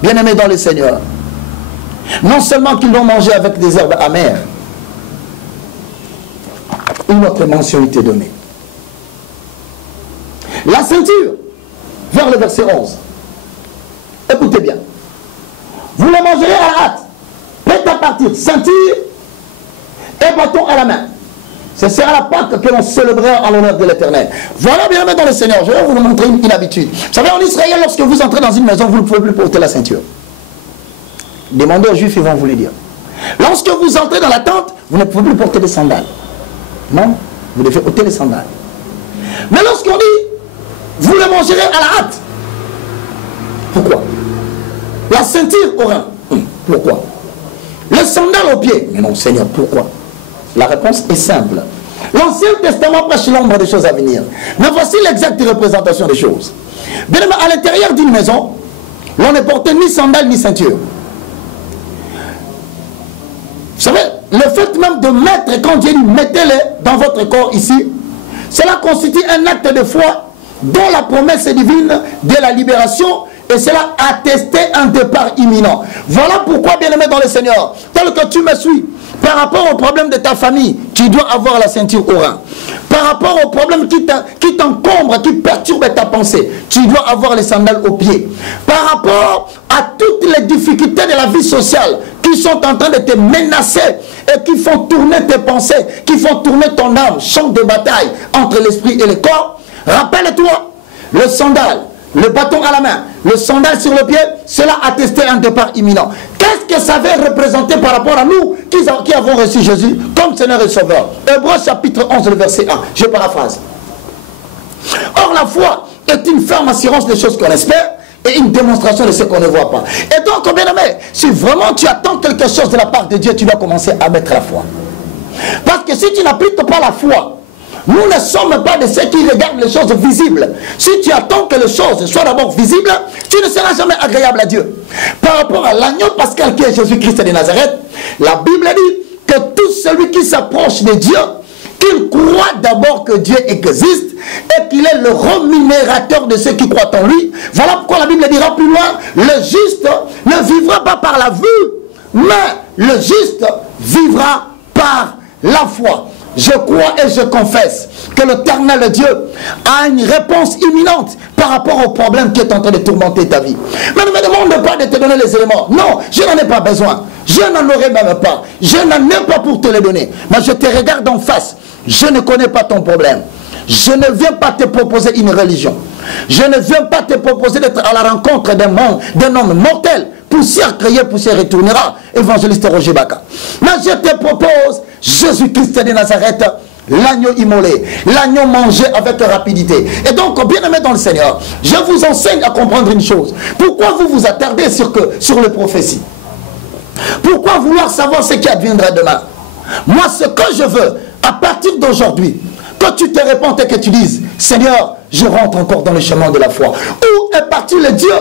Bien aimé dans le Seigneur, non seulement qu'ils l'ont mangé avec des herbes amères, une autre mention était donnée. La ceinture, vers le verset 11. Écoutez bien. Vous le mangerez à la hâte, prêt à partir, ceinture et bâton à la main. Ce sera la Pâque que l'on célébrera en l'honneur de l'Éternel. Voilà, bien aimé dans le Seigneur. Je vais vous montrer une habitude. Vous savez, en Israël, lorsque vous entrez dans une maison, vous ne pouvez plus porter la ceinture. Demandez aux Juifs, ils vont vous le dire. Lorsque vous entrez dans la tente, vous ne pouvez plus porter des sandales. Non, vous devez ôter les sandales. Mais lorsqu'on dit, vous le mangerez à la hâte. Pourquoi? La ceinture au rein. Pourquoi? Le sandal au pied. Mais non, Seigneur, pourquoi? La réponse est simple. L'Ancien Testament prêche l'ombre des choses à venir. Mais voici l'exacte représentation des choses. Bien aimé, à l'intérieur d'une maison, l'on ne portait ni sandales ni ceinture. Vous savez, le fait même de mettre, quand Dieu dit mettez-les dans votre corps ici, cela constitue un acte de foi dont la promesse divine de la libération, et cela attestait un départ imminent. Voilà pourquoi, bien-aimé dans le Seigneur, tel que tu me suis, par rapport au problème de ta famille, tu dois avoir la ceinture au rein. Par rapport au problème qui t'encombre, qui perturbe ta pensée, tu dois avoir les sandales aux pieds. Par rapport à toutes les difficultés de la vie sociale qui sont en train de te menacer et qui font tourner tes pensées, qui font tourner ton âme, champ de bataille entre l'esprit et le corps, rappelle-toi, le sandal, le bâton à la main, le sandal sur le pied, cela attestait un départ imminent. Qu'est-ce que ça avait représenté par rapport à nous qui avons reçu Jésus comme Seigneur et Sauveur? Hébreux chapitre 11, le verset 1, je paraphrase. Or la foi est une ferme assurance des choses qu'on espère et une démonstration de ce qu'on ne voit pas. Et donc, bien aimé, si vraiment tu attends quelque chose de la part de Dieu, tu dois commencer à mettre la foi. Parce que si tu n'appliques pas la foi, nous ne sommes pas de ceux qui regardent les choses visibles. Si tu attends que les choses soient d'abord visibles, tu ne seras jamais agréable à Dieu. Par rapport à l'agneau pascal qui est Jésus-Christ de Nazareth, la Bible dit que tout celui qui s'approche de Dieu, qu'il croit d'abord que Dieu existe et qu'il est le rémunérateur de ceux qui croient en lui. Voilà pourquoi la Bible dira plus loin, le juste ne vivra pas par la vue, mais le juste vivra par la foi. Je crois et je confesse que l'Éternel Dieu a une réponse imminente par rapport au problème qui est en train de tourmenter ta vie. Mais ne me demande pas de te donner les éléments. Non, je n'en ai pas besoin. Je n'en aurai même pas. Je n'en ai pas pour te les donner. Mais je te regarde en face. Je ne connais pas ton problème. Je ne viens pas te proposer une religion. Je ne viens pas te proposer d'être à la rencontre d'un homme mortel. Poussière créée, poussière retournera. Évangéliste Roger Baka. Mais je te propose Jésus-Christ de Nazareth, l'agneau immolé, l'agneau mangé avec rapidité. Et donc, bien aimé dans le Seigneur, je vous enseigne à comprendre une chose. Pourquoi vous vous attardez sur les prophéties? Pourquoi vouloir savoir ce qui adviendra demain? Moi, ce que je veux, à partir d'aujourd'hui, que tu te répandes et que tu dises, Seigneur, je rentre encore dans le chemin de la foi. Où est parti le Dieu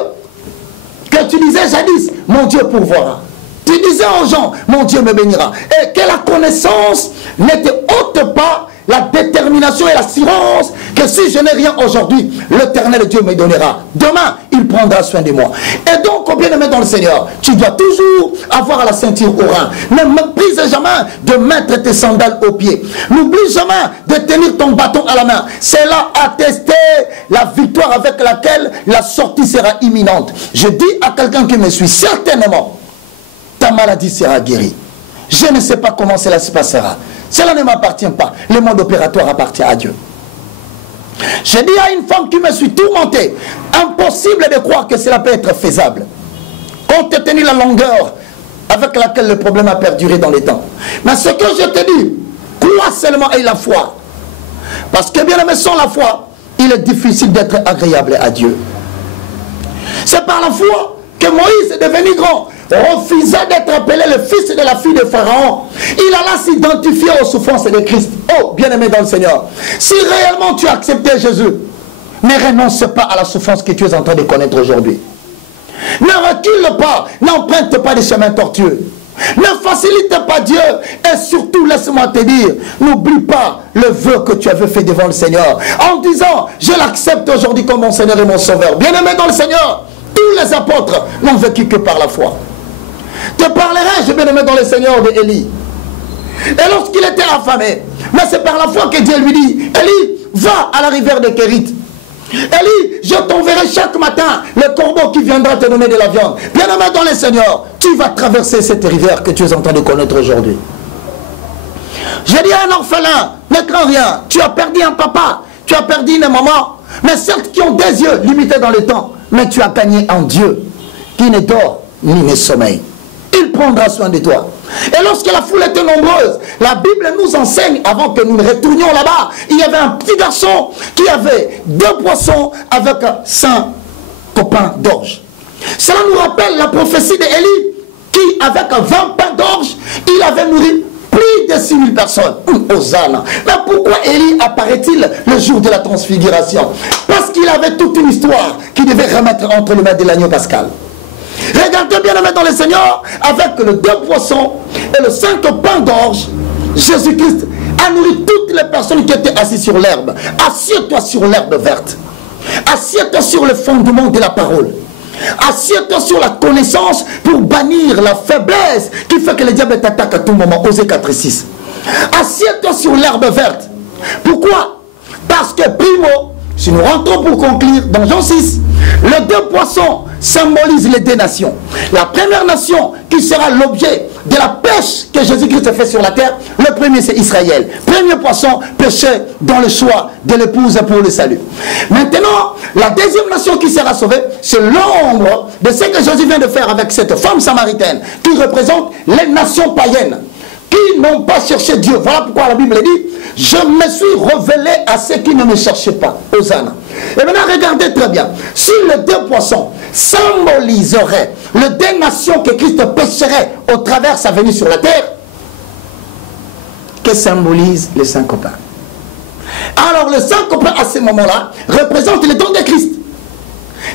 que tu disais jadis, mon Dieu pourvoira? Tu disais aux gens, mon Dieu me bénira. Et que la connaissance ne te ôte pas la détermination et l'assurance que si je n'ai rien aujourd'hui, l'Éternel Dieu me donnera. Demain, il prendra soin de moi. Et donc, bien aimé dans le Seigneur, tu dois toujours avoir la ceinture au rein. Ne méprise jamais de mettre tes sandales aux pieds. N'oublie jamais de tenir ton bâton à la main. C'est là attester la victoire avec laquelle la sortie sera imminente. Je dis à quelqu'un qui me suit, certainement, ta maladie sera guérie. Je ne sais pas comment cela se passera. Cela ne m'appartient pas. Le monde opératoire appartient à Dieu. Je dis à une femme qui me suit tourmentée, impossible de croire que cela peut être faisable. Compte tenu la longueur avec laquelle le problème a perduré dans les temps. Mais ce que je te dis, crois seulement et la foi. Parce que bien aimé, sans la foi, il est difficile d'être agréable à Dieu. C'est par la foi que Moïse est devenu grand, refusant d'être appelé le fils de la fille de Pharaon. Il alla s'identifier aux souffrances de Christ. Oh, bien-aimé dans le Seigneur, si réellement tu as accepté Jésus, ne renonce pas à la souffrance que tu es en train de connaître aujourd'hui. Ne recule pas, n'emprunte pas des chemins tortueux. Ne facilite pas Dieu. Et surtout, laisse-moi te dire, n'oublie pas le vœu que tu avais fait devant le Seigneur, en disant, je l'accepte aujourd'hui comme mon Seigneur et mon Sauveur. Bien-aimé dans le Seigneur, tous les apôtres n'ont vécu que par la foi. Te parlerai-je, bien-aimé dans le Seigneur, de Élie. Et lorsqu'il était affamé, mais c'est par la foi que Dieu lui dit, Élie, va à la rivière de Kérit. Élie, je t'enverrai chaque matin le corbeau qui viendra te donner de la viande. Bien-aimé dans le Seigneur, tu vas traverser cette rivière que tu es en train de connaître aujourd'hui. Je dis à un orphelin, ne crains rien, tu as perdu un papa, tu as perdu une maman, mais certes qui ont des yeux limités dans le temps, mais tu as gagné en Dieu, qui ne dort ni ne sommeille. Il prendra soin de toi. Et lorsque la foule était nombreuse, la Bible nous enseigne, avant que nous ne retournions là-bas, il y avait un petit garçon qui avait 2 poissons avec 5 copains d'orge. Cela nous rappelle la prophétie d'Élie, qui avec 20 pains d'orge, il avait nourri plus de 6000 personnes. Hosanna. Mais pourquoi Élie apparaît-il le jour de la transfiguration? Parce qu'il avait toute une histoire qu'il devait remettre entre les mains de l'agneau pascal. Regardez bien aimé dans le Seigneur, avec le 2 poissons et le 5 pains d'orge, Jésus-Christ a nourri toutes les personnes qui étaient assises sur l'herbe. Assieds-toi sur l'herbe verte. Assieds-toi sur le fondement de la parole. Assieds-toi sur la connaissance pour bannir la faiblesse qui fait que le diable t'attaque à tout moment. Osée 4:6. Assieds-toi sur l'herbe verte. Pourquoi? Parce que primo, si nous rentrons pour conclure dans Jean 6, les 2 poissons symbolisent les 2 nations. La première nation qui sera l'objet de la pêche que Jésus-Christ a fait sur la terre, le premier c'est Israël. Premier poisson pêché dans le choix de l'épouse pour le salut. Maintenant, la deuxième nation qui sera sauvée, c'est l'ombre de ce que Jésus vient de faire avec cette femme samaritaine, qui représente les nations païennes, qui n'ont pas cherché Dieu. Voilà pourquoi la Bible dit, je me suis révélé à ceux qui ne me cherchaient pas. Hosanna. Et maintenant, regardez très bien. Si les 2 poissons symboliseraient les 2 nations que Christ pêcherait au travers de sa venue sur la terre, que symbolisent les 5 pains? Alors, les 5 pains, à ce moment-là, représentent les dons de Christ.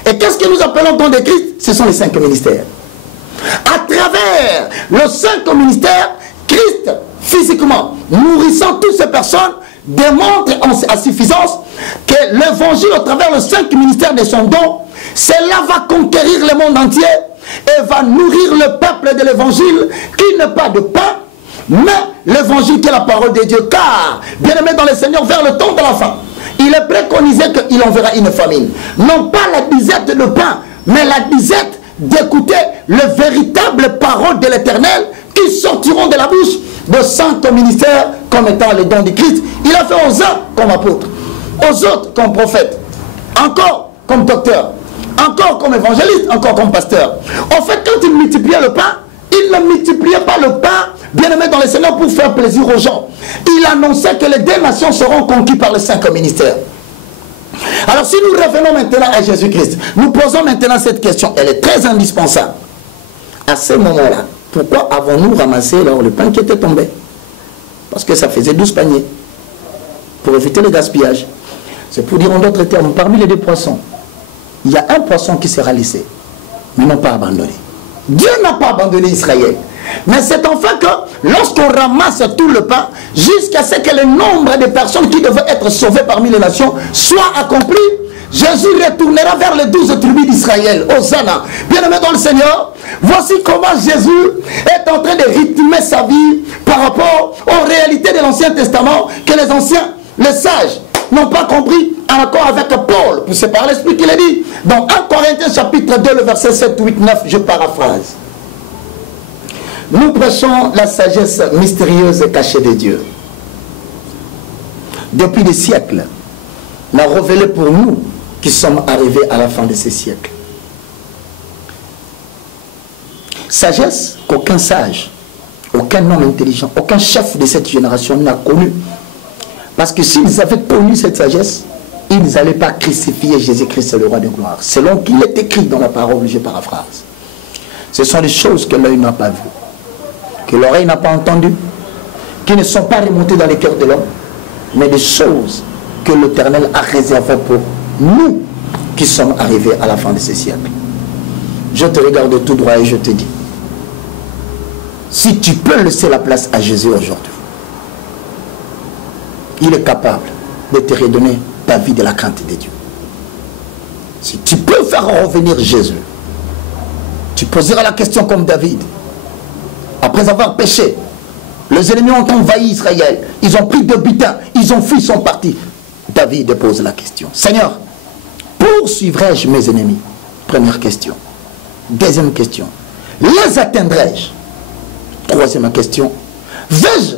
Et qu'est-ce que nous appelons dons de Christ? Ce sont les 5 ministères. À travers les 5 ministères, Christ, physiquement, nourrissant toutes ces personnes, démontre à suffisance que l'évangile, au travers les 5 ministères de son don, cela va conquérir le monde entier et va nourrir le peuple de l'évangile, qui n'est pas de pain, mais l'évangile qui est la parole de Dieu. Car, bien aimé dans le Seigneur, vers le temps de la fin, il est préconisé qu'il enverra une famine. Non pas la disette de pain, mais la disette d'écouter les véritables paroles de l'Éternel qui sortiront de la bouche de 5 ministères comme étant les dons de Christ. Il a fait aux uns comme apôtres, aux autres comme prophètes, encore comme docteur, encore comme évangéliste, encore comme pasteur. En fait, quand il multipliait le pain, il ne multipliait pas le pain, bien aimé dans le Seigneur, pour faire plaisir aux gens. Il annonçait que les 2 nations seront conquises par les 5 ministères. Alors si nous revenons maintenant à Jésus-Christ, nous posons maintenant cette question, elle est très indispensable. À ce moment-là, pourquoi avons-nous ramassé alors le pain qui était tombé? Parce que ça faisait 12 paniers. Pour éviter le gaspillage. C'est pour dire en d'autres termes, parmi les 2 poissons, il y a un poisson qui sera laissé, mais non pas abandonné. Dieu n'a pas abandonné Israël. Mais c'est enfin que lorsqu'on ramasse tout le pain, jusqu'à ce que le nombre de personnes qui devaient être sauvées parmi les nations soit accompli, Jésus retournera vers les 12 tribus d'Israël. Hosanna. Bien-aimé dans le Seigneur, voici comment Jésus est en train de rythmer sa vie par rapport aux réalités de l'Ancien Testament que les anciens, les sages, n'ont pas compris en accord avec Paul. C'est par l'Esprit qu'il est dit. Dans 1 Corinthiens chapitre 2, le verset 7, 8, 9, je paraphrase. Nous prêchons la sagesse mystérieuse et cachée de Dieu. Depuis des siècles, l'a révélé pour nous qui sommes arrivés à la fin de ces siècles. Sagesse qu'aucun sage, aucun homme intelligent, aucun chef de cette génération n'a connu. Parce que s'ils avaient connu cette sagesse, ils n'allaient pas crucifier Jésus-Christ, le roi de gloire. Selon qu'il est écrit dans la parole, je paraphrase. Ce sont des choses que l'œil n'a pas vues, que l'oreille n'a pas entendues, qui ne sont pas remontées dans les cœurs de l'homme, mais des choses que l'Éternel a réservées pour nous qui sommes arrivés à la fin de ce siècle. Je te regarde tout droit et je te dis, si tu peux laisser la place à Jésus aujourd'hui, il est capable de te redonner ta vie de la crainte de Dieu. Si tu peux faire revenir Jésus, tu poseras la question comme David. Après avoir péché, les ennemis ont envahi Israël, ils ont pris 2 butins, ils ont fui, ils sont partis. David pose la question, Seigneur, poursuivrai-je mes ennemis? Première question. Deuxième question, les atteindrai-je? Troisième question, vais-je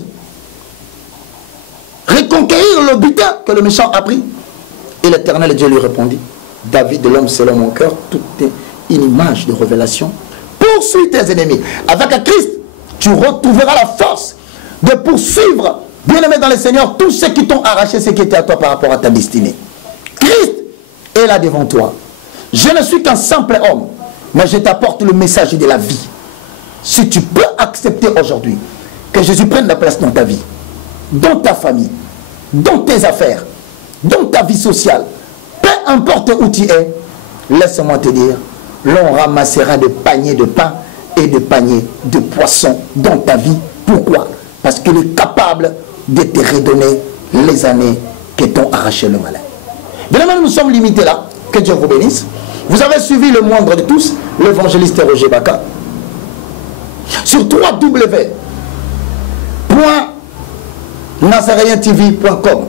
reconquérir le butin que le méchant a pris? Et l'Éternel Dieu lui répondit, David, l'homme selon mon cœur, tout est une image de révélation. Poursuis tes ennemis. Avec Christ, tu retrouveras la force de poursuivre, bien-aimé dans le Seigneur, tous ceux qui t'ont arraché ce qui était à toi par rapport à ta destinée. Christ est là devant toi. Je ne suis qu'un simple homme, mais je t'apporte le message de la vie. Si tu peux accepter aujourd'hui que Jésus prenne la place dans ta vie, dans ta famille, dans tes affaires, dans ta vie sociale, peu importe où tu es, laisse-moi te dire, l'on ramassera des paniers de pain et des paniers de poissons dans ta vie. Pourquoi? Parce qu'il est capable de te redonner les années que t'ont arraché le malin. Bien, nous sommes limités là. Que Dieu vous bénisse. Vous avez suivi le moindre de tous, l'évangéliste Roger Baka, sur www.nazareentv.com.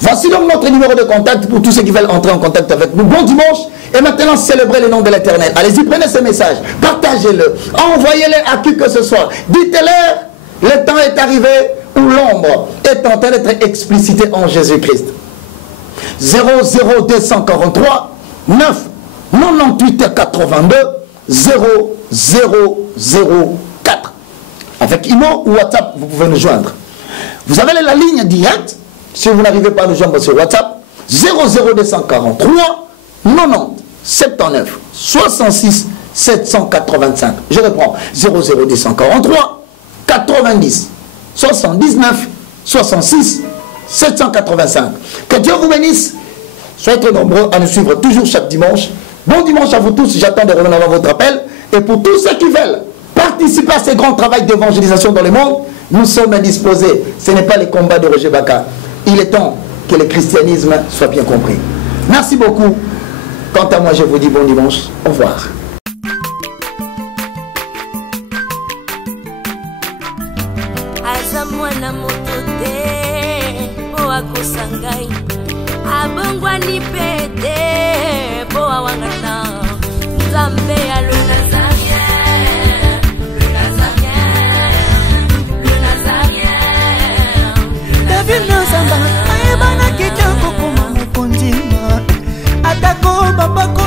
Voici donc notre numéro de contact pour tous ceux qui veulent entrer en contact avec nous. Bon dimanche et maintenant célébrez le nom de l'Éternel. Allez-y, prenez ce message, partagez-le, envoyez-le à qui que ce soit. Dites-leur, le temps est arrivé où l'ombre est en train d'être explicitée en Jésus-Christ. 00243 9 98 82 0004. Avec Imo ou WhatsApp, vous pouvez nous joindre. Vous avez la ligne directe. Si vous n'arrivez pas à nous joindre sur WhatsApp, 00243 90 79 66 785. Je reprends, 00243 90 79 66 785. Que Dieu vous bénisse. Soyez très nombreux à nous suivre toujours chaque dimanche. Bon dimanche à vous tous. J'attends de revenir avant votre appel. Et pour tous ceux qui veulent participer à ce grand travail d'évangélisation dans le monde, nous sommes disposés. Ce n'est pas les combats de Roger Baka. Il est temps que le christianisme soit bien compris. Merci beaucoup. Quant à moi, je vous dis bon dimanche. Au revoir. Abongwani pete boa wangana Nzambe ya le Nazarien, le Nazarien. David Nazamba, ayebana kitoko kuma mukundima, atako babako